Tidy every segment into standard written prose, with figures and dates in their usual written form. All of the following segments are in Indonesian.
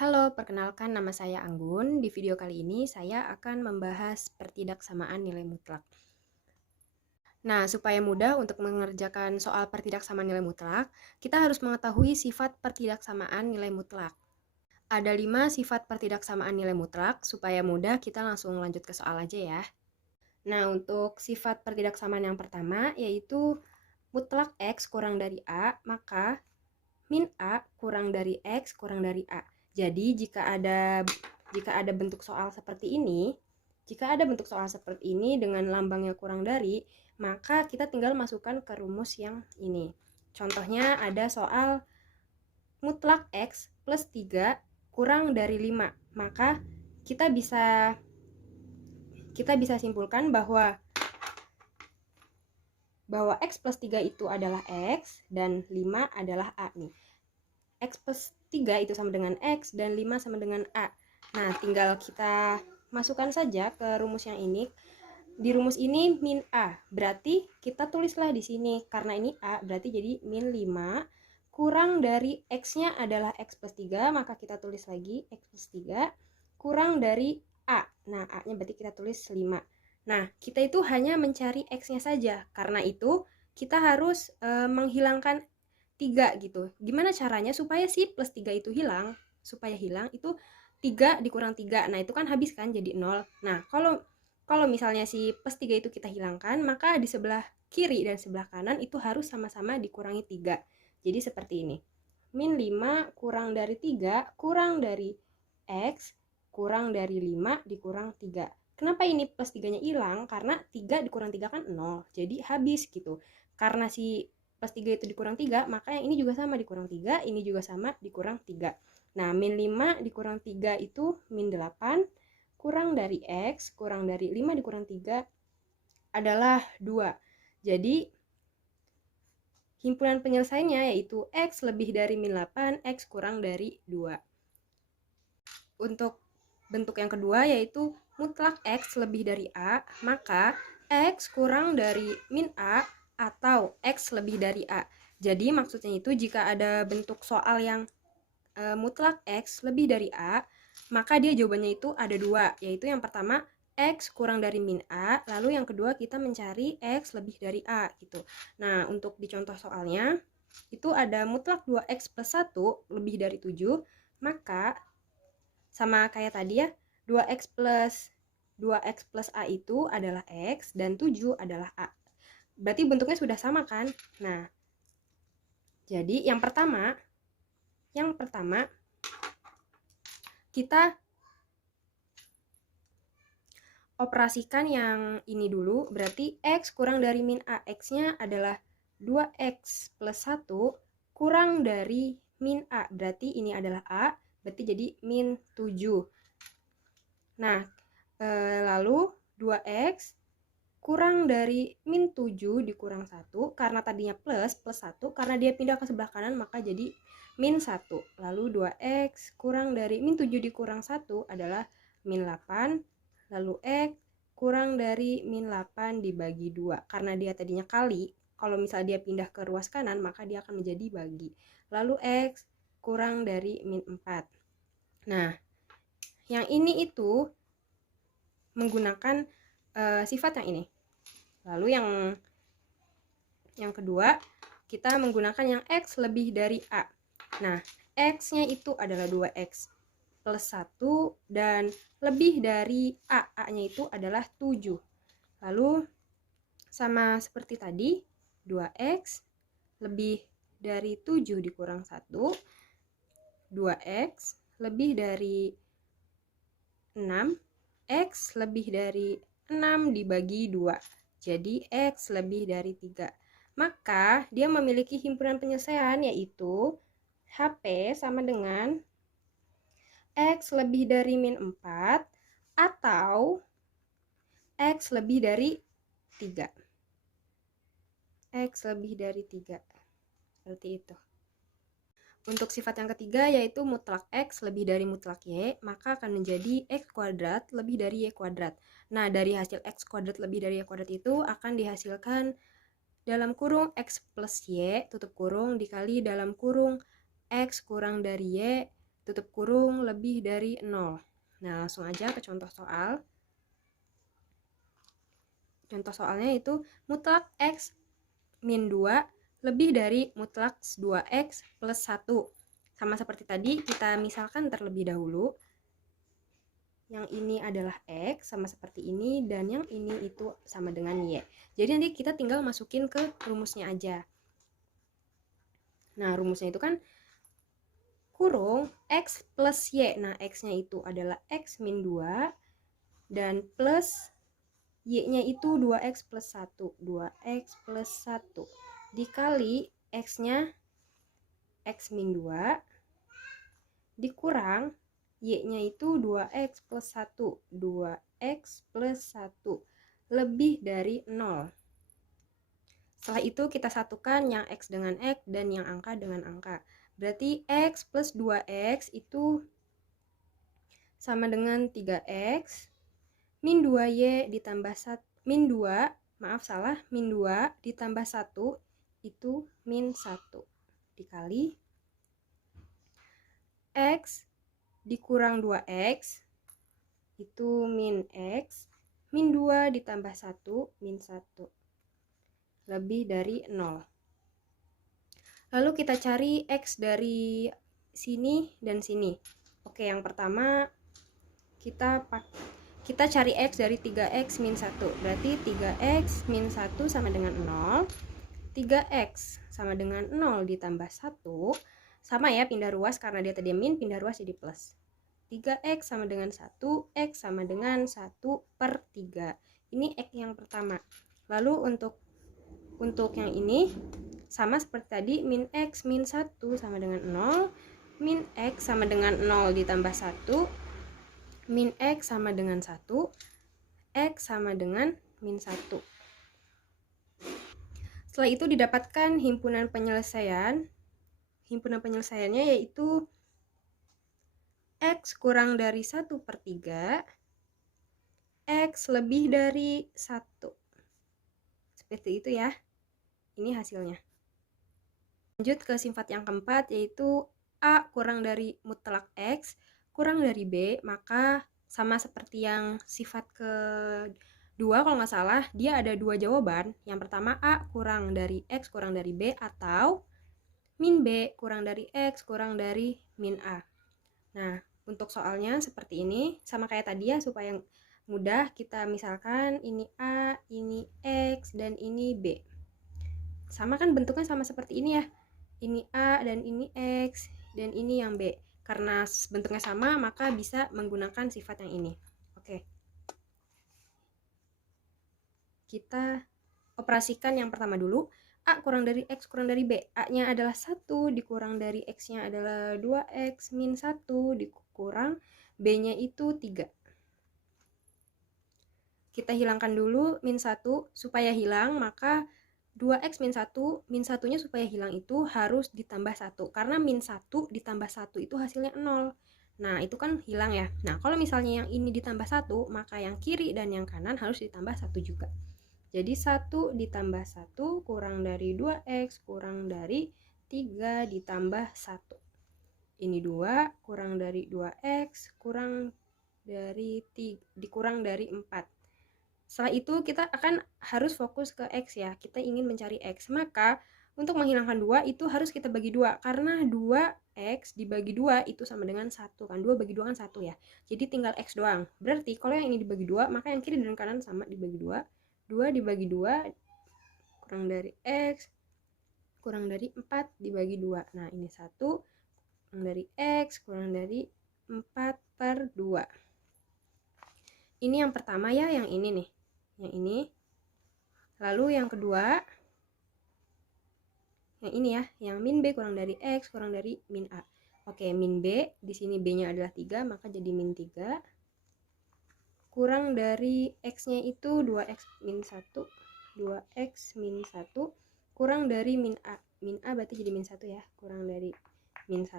Halo, perkenalkan nama saya Anggun. Di video kali ini saya akan membahas pertidaksamaan nilai mutlak. Nah, supaya mudah untuk mengerjakan soal pertidaksamaan nilai mutlak, kita harus mengetahui sifat pertidaksamaan nilai mutlak. Ada 5 sifat pertidaksamaan nilai mutlak, supaya mudah kita langsung lanjut ke soal aja ya. Nah, untuk sifat pertidaksamaan yang pertama, yaitu mutlak X kurang dari A, maka min A kurang dari X kurang dari A. Jadi jika ada bentuk soal seperti ini, dengan lambangnya kurang dari, maka kita tinggal masukkan ke rumus yang ini. Contohnya ada soal mutlak X plus 3 kurang dari 5. Maka kita bisa simpulkan bahwa X plus 3 itu adalah X dan 5 adalah A nih. X plus 3 itu sama dengan X dan 5 sama dengan A. Nah, tinggal kita masukkan saja ke rumus yang ini. Di rumus ini min A, berarti kita tulislah di sini. Karena ini A, berarti jadi min 5 kurang dari X-nya adalah X plus 3, maka kita tulis lagi X plus 3 kurang dari A. Nah, A-nya berarti kita tulis 5. Nah, kita itu hanya mencari X-nya saja. Karena itu, kita harus menghilangkan 3 gitu. Gimana caranya supaya si plus 3 itu hilang? Supaya hilang itu 3 dikurang 3. Nah, itu kan habis kan jadi 0. Nah, kalau misalnya si plus 3 itu kita hilangkan, maka di sebelah kiri dan sebelah kanan itu harus sama-sama dikurangi 3. Jadi seperti ini. Min 5 kurang dari 3 kurang dari X kurang dari 5 dikurang 3. Kenapa ini plus 3-nya hilang? Karena 3 dikurang 3 kan 0. Jadi habis gitu. Karena si plus 3 itu dikurang 3, maka yang ini juga sama dikurang 3, ini juga sama dikurang 3. Nah, min 5 dikurang 3 itu min 8, kurang dari X, kurang dari 5 dikurang 3 adalah 2. Jadi, himpunan penyelesaiannya yaitu X lebih dari min 8, X kurang dari 2. Untuk bentuk yang kedua yaitu mutlak X lebih dari A, maka X kurang dari min A atau X lebih dari A. Jadi maksudnya itu jika ada bentuk soal yang mutlak X lebih dari A, maka dia jawabannya itu ada 2, yaitu yang pertama X kurang dari min A, lalu yang kedua kita mencari X lebih dari A gitu. Nah, untuk di contoh soalnya itu ada mutlak 2X plus 1 lebih dari 7, maka sama kayak tadi ya, 2x plus A itu adalah X dan 7 adalah A. Berarti bentuknya sudah sama kan? Nah, jadi yang pertama kita operasikan yang ini dulu, berarti X kurang dari min A. X-nya adalah 2X plus 1 kurang dari min A. Berarti ini adalah A, berarti jadi min 7. Nah, lalu 2X kurang dari min 7 dikurang 1, karena tadinya plus 1, karena dia pindah ke sebelah kanan maka jadi min 1. Lalu 2X kurang dari min 7 dikurang 1 adalah min 8. Lalu X kurang dari min 8 dibagi 2. Karena dia tadinya kali, kalau misalnya dia pindah ke ruas kanan maka dia akan menjadi bagi. Lalu X kurang dari min 4. Nah, yang ini itu menggunakan sifat yang ini. Lalu yang kedua, kita menggunakan yang X lebih dari A. Nah, X-nya itu adalah 2X plus 1 dan lebih dari A. A-nya itu adalah 7. Lalu, sama seperti tadi, 2X lebih dari 7 dikurang 1. 2X lebih dari 6. X lebih dari 6 dibagi 2. Jadi X lebih dari 3. Maka dia memiliki himpunan penyelesaian yaitu HP sama dengan X lebih dari min 4 atau X lebih dari 3. X lebih dari 3. Seperti itu. Untuk sifat yang ketiga yaitu mutlak X lebih dari mutlak Y, maka akan menjadi X kuadrat lebih dari Y kuadrat. Nah, dari hasil X kuadrat lebih dari Y kuadrat itu akan dihasilkan dalam kurung X plus Y, tutup kurung, dikali dalam kurung X kurang dari Y, tutup kurung lebih dari 0. Nah, langsung aja ke contoh soal. Contoh soalnya itu mutlak X min 2 lebih dari mutlak 2X plus 1. Sama seperti tadi, kita misalkan terlebih dahulu. Yang ini adalah X sama seperti ini, dan yang ini itu sama dengan Y. Jadi nanti kita tinggal masukin ke rumusnya aja. Nah, rumusnya itu kan kurung X plus Y. Nah, X-nya itu adalah X min 2, dan plus Y-nya itu 2X plus 1. 2X plus 1 dikali X-nya X min 2 dikurang Y-nya itu 2X plus 1. 2X plus 1 lebih dari 0. Setelah itu kita satukan yang X dengan X dan yang angka dengan angka. Berarti X plus 2X itu sama dengan 3X min 2Y ditambah 1. Min 2, maaf salah, min 2 ditambah 1 itu min 1. Dikali X dikurang 2X itu min X min 2 ditambah 1 min 1 lebih dari 0. Lalu kita cari X dari sini dan sini. Oke, yang pertama kita cari X dari 3X min 1. Berarti 3X min 1 sama dengan 0. 3X sama dengan 0 ditambah 1. Sama ya, pindah ruas karena dia tadi min, pindah ruas jadi plus. 3X sama dengan 1, X sama dengan 1 per 3. Ini X yang pertama. Lalu untuk yang ini, sama seperti tadi, min X min 1 sama dengan 0, min X sama dengan 0 ditambah 1, min X sama dengan 1, X sama dengan min 1. Setelah itu didapatkan himpunan penyelesaian. Himpunan penyelesaiannya yaitu X kurang dari 1 per 3, X lebih dari 1. Seperti itu ya. Ini hasilnya. Lanjut ke sifat yang keempat, yaitu A kurang dari mutlak X kurang dari B. Maka sama seperti yang sifat kedua, kalau nggak salah, dia ada dua jawaban. Yang pertama A kurang dari X kurang dari B, atau min B kurang dari X kurang dari min A. Nah, untuk soalnya seperti ini, sama kayak tadi ya, supaya mudah kita misalkan ini A, ini X, dan ini B. Sama kan bentuknya sama seperti ini ya. Ini A dan ini X, dan ini yang B. Karena bentuknya sama, maka bisa menggunakan sifat yang ini. Oke. Kita operasikan yang pertama dulu. A kurang dari X kurang dari B. A-nya adalah 1, dikurang dari X-nya adalah 2X min 1, dikurang B-nya itu 3. Kita hilangkan dulu min 1. Supaya hilang, maka 2X min 1, min 1-nya supaya hilang itu harus ditambah 1. Karena min 1 ditambah 1 itu hasilnya 0. Nah, itu kan hilang ya. Nah, kalau misalnya yang ini ditambah 1, maka yang kiri dan yang kanan harus ditambah 1 juga. Jadi 1 ditambah 1 kurang dari 2X kurang dari 3 ditambah 1. Ini 2 kurang dari 2X kurang dari 3, dikurang dari 4. Setelah itu kita akan harus fokus ke X ya. Kita ingin mencari X. Maka untuk menghilangkan 2 itu harus kita bagi 2. Karena 2X dibagi 2 itu sama dengan 1 kan. 2 bagi 2 kan 1 ya. Jadi tinggal X doang. Berarti kalau yang ini dibagi 2, maka yang kiri dan kanan sama dibagi 2. 2 dibagi 2 kurang dari X kurang dari 4 dibagi 2. Nah, ini 1 kurang dari X kurang dari 4 per 2. Ini yang pertama ya, yang ini nih. Yang ini. Lalu yang kedua, yang ini ya, yang min B kurang dari X kurang dari min A. Oke, min B, di sini B-nya adalah 3, maka jadi min 3. Kurang dari X-nya itu 2X min 1. 2X min 1 kurang dari min A. Min A berarti jadi min 1 ya. Kurang dari min 1.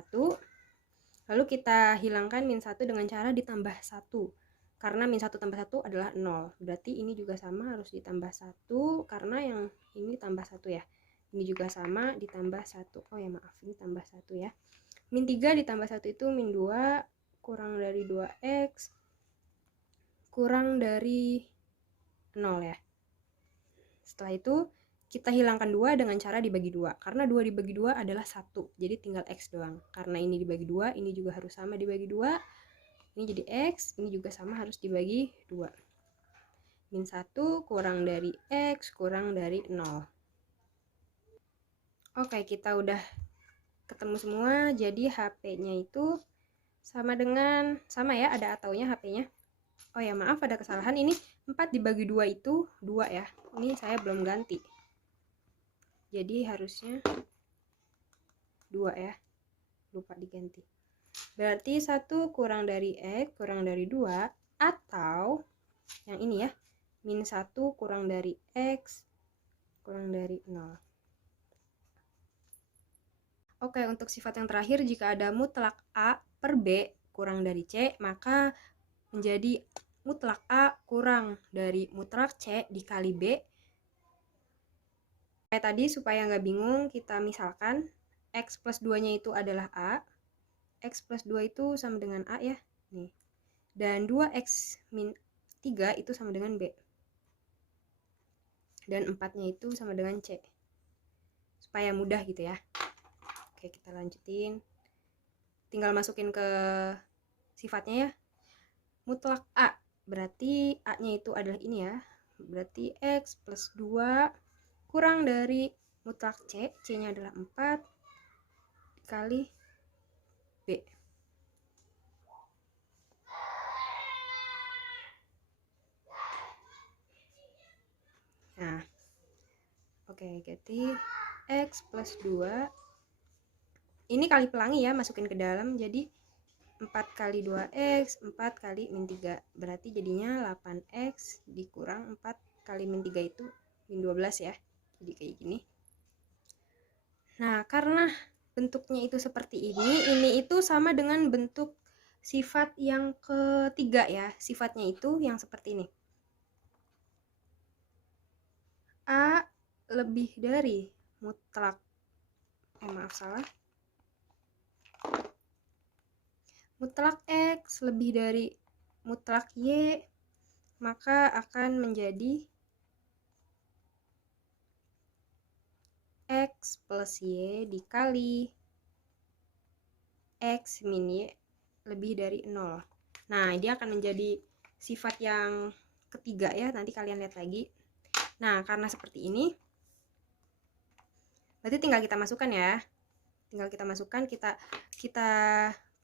Lalu kita hilangkan min 1 dengan cara ditambah 1. Karena min 1 tambah 1 adalah 0. Berarti ini juga sama harus ditambah 1. Karena yang ini tambah 1 ya. Ini juga sama ditambah 1. Oh ya maaf, ini tambah 1 ya. min 3 ditambah 1 itu min 2, kurang dari 2x, kurang dari 0 ya. Setelah itu kita hilangkan 2 dengan cara dibagi 2. Karena 2 dibagi 2 adalah 1. Jadi tinggal X doang. Karena ini dibagi 2, ini juga harus sama dibagi 2. Ini jadi X, ini juga sama harus dibagi 2. Min 1 kurang dari X kurang dari 0. Oke, kita udah ketemu semua. Jadi HP-nya itu sama dengan, sama ya, ada ataunya HP-nya. Oh ya, maaf ada kesalahan. Ini 4 dibagi 2 itu 2 ya. Ini saya belum ganti. Jadi harusnya 2 ya. Lupa diganti. Berarti 1 kurang dari X kurang dari 2. Atau yang ini ya. Min 1 kurang dari X kurang dari 0. Oke, untuk sifat yang terakhir, jika ada mutlak A per B kurang dari C, maka menjadi mutlak A kurang dari mutlak C dikali B. Kayak tadi, supaya nggak bingung, kita misalkan X plus 2-nya itu adalah A. X plus 2 itu sama dengan A ya. Nih. Dan 2X min 3 itu sama dengan B. Dan 4-nya itu sama dengan C. Supaya mudah gitu ya. Oke, kita lanjutin. Tinggal masukin ke sifatnya ya. Mutlak A. Berarti A-nya itu adalah ini ya. Berarti X plus 2 kurang dari mutlak C. C-nya adalah 4 dikali B. Nah, oke, jadi X plus 2 ini kali pelangi ya, masukin ke dalam, jadi 4 kali 2X, 4 kali min 3. Berarti jadinya 8X dikurang 4 kali min 3 itu min 12 ya. Jadi kayak gini. Nah, karena bentuknya itu seperti ini itu sama dengan bentuk sifat yang ketiga ya. Sifatnya itu yang seperti ini. A lebih dari mutlak, maaf salah. Mutlak X lebih dari mutlak Y, maka akan menjadi X plus Y dikali X min Y lebih dari 0. Nah, dia akan menjadi sifat yang ketiga ya, nanti kalian lihat lagi. Nah, karena seperti ini, berarti tinggal kita masukkan ya. Tinggal kita masukkan, kita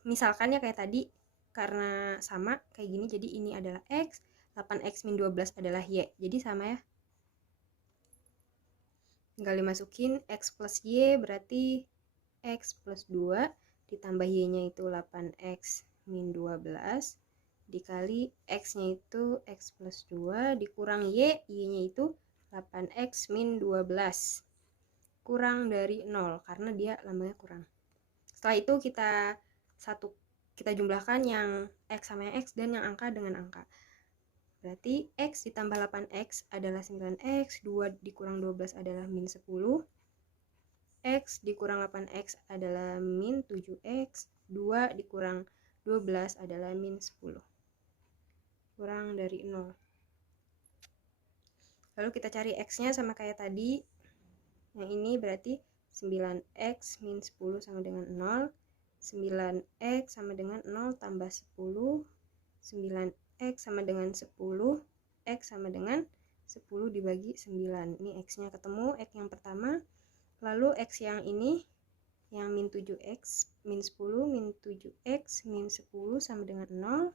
misalkan ya kayak tadi, karena sama kayak gini, jadi ini adalah X, 8X min 12 adalah Y. Jadi sama ya. Tinggal dimasukin X plus Y, berarti X plus 2 ditambah Y-nya itu 8X min 12 dikali X-nya itu X plus 2 dikurang Y, Y-nya itu 8X min 12 kurang dari 0 karena dia lambangnya kurang. Setelah itu kita jumlahkan yang X sama yang X dan yang angka dengan angka. Berarti X ditambah 8X adalah 9X, 2 dikurang 12 adalah min 10, X dikurang 8X adalah min 7X, 2 dikurang 12 adalah min 10. Kurang dari 0. Lalu kita cari X-nya sama kayak tadi. Yang ini berarti 9X min 10 sama dengan 0. 9X sama dengan 0 tambah 10. 9X sama dengan 10. X sama dengan 10 dibagi 9. Ini X-nya ketemu, X yang pertama. Lalu X yang ini, yang min 7X, min 10, min 7X, min 10 sama dengan 0.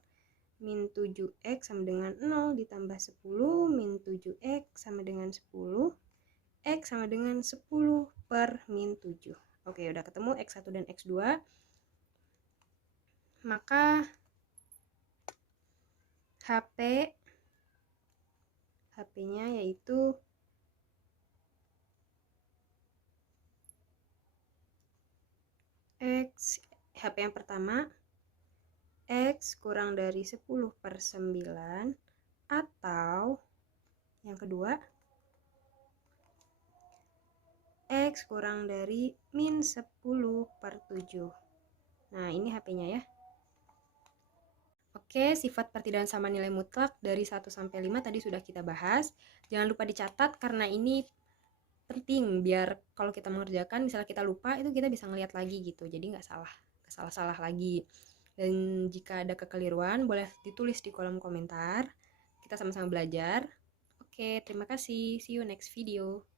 Min 7X sama dengan 0 ditambah 10, min 7X sama dengan 10. X sama dengan 10 per min 7. Oke, udah ketemu X1 dan X2. Maka HP-nya yaitu X, HP yang pertama X kurang dari 10 per 9 atau yang kedua X kurang dari min 10 per 7. Nah, ini HP-nya ya. Oke, sifat pertidangan sama nilai mutlak dari 1 sampai 5 tadi sudah kita bahas. Jangan lupa dicatat karena ini penting biar kalau kita mengerjakan misalnya kita lupa itu kita bisa ngeliat lagi gitu. Jadi nggak salah lagi. Dan jika ada kekeliruan boleh ditulis di kolom komentar. Kita sama-sama belajar. Oke, terima kasih. See you next video.